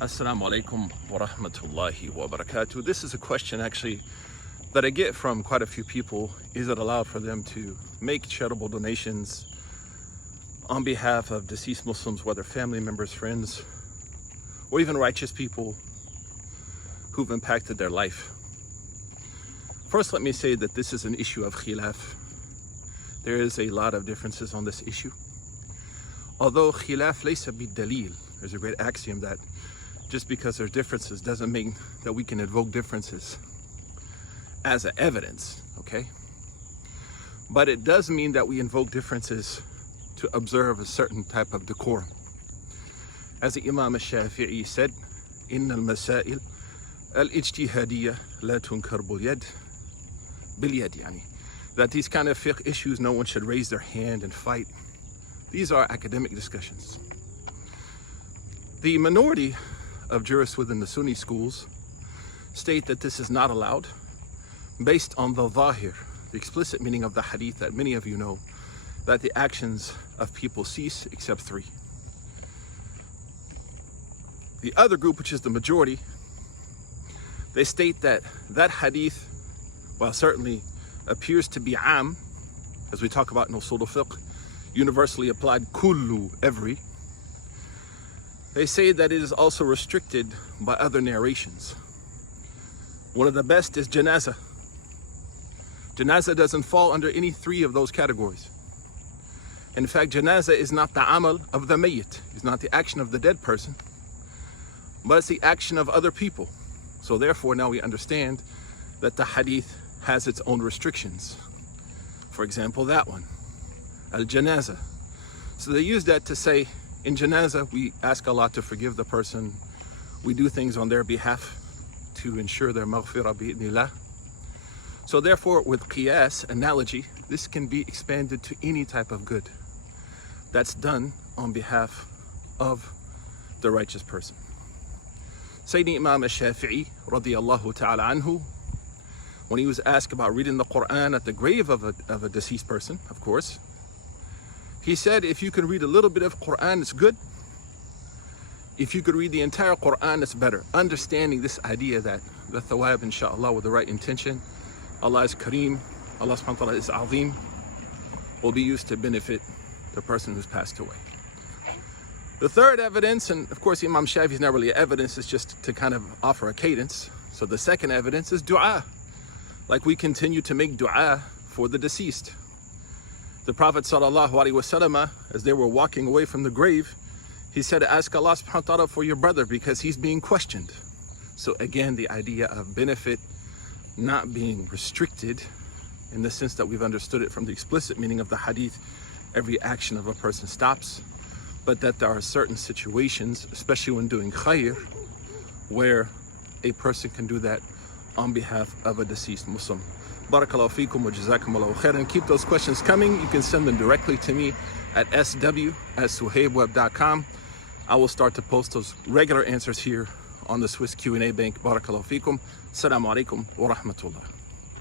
Assalamu alaikum wa rahmatullahi wa barakatuh. This is a question actually that I get from quite a few people. Is it allowed for them to make charitable donations on behalf of deceased Muslims, whether family members, friends, or even righteous people who've impacted their life? First, let me say that this is an issue of khilaf. There is a lot of differences on this issue. Although khilaf laysa bid-dalil, there's a great axiom that just because there are differences doesn't mean that we can invoke differences as evidence, okay? But it does mean that we invoke differences to observe a certain type of decorum. As the Imam al-Shafi'i said, إِنَّ الْمَسَائِلِ الْإِجْتِهَادِيَّةِ لَا تُنْكَرْ بِالْيَدِ يعني, that these kind of fiqh issues, no one should raise their hand and fight. These are academic discussions. The minority of jurists within the Sunni schools state that this is not allowed based on the zahir, the explicit meaning of the hadith that many of you know, that the actions of people cease except three. The other group, which is the majority, they state that that hadith, while certainly appears to be am, as we talk about in usul al-fiqh, universally applied, kullu, every, they say that it is also restricted by other narrations. One of the best is janazah. Janazah doesn't fall under any three of those categories. In fact, janazah is not the amal of the mayyit. It's not the action of the dead person, but it's the action of other people. So therefore, now we understand that the hadith has its own restrictions. For example, that one, al-janazah. So they use that to say, in janazah, we ask Allah to forgive the person. We do things on their behalf to ensure their maghfirah bi'idhnillah. So therefore, with qiyas, analogy, this can be expanded to any type of good that's done on behalf of the righteous person. Sayyidina Imam al-Shafi'i, radiyallahu ta'ala anhu, when he was asked about reading the Quran at the grave of a deceased person, of course, he said, if you can read a little bit of Quran, it's good. If you could read the entire Quran, it's better. Understanding this idea that the thawab, inshallah, with the right intention, Allah is Kareem, Allah subhanahu wa ta'ala is Azim, will be used to benefit the person who's passed away. The third evidence, and of course Imam Shafi'i is not really evidence, it's just to kind of offer a cadence. So the second evidence is dua. Like we continue to make dua for the deceased. The Prophet sallallahu alaihi wasallam, as they were walking away from the grave, he said, ask Allah subhanahu wa ta'ala for your brother because he's being questioned. So again, the idea of benefit not being restricted in the sense that we've understood it from the explicit meaning of the hadith, every action of a person stops, but that there are certain situations, especially when doing khair, where a person can do that on behalf of a deceased Muslim. Barakallahu feekum wa jazakumullahu khairan. Keep those questions coming. You can send them directly to me at sw@suhaibweb.com. I will start to post those regular answers here on the Swiss Q&A bank. Barakallahu feekum. Assalamu alaikum wa rahmatullah.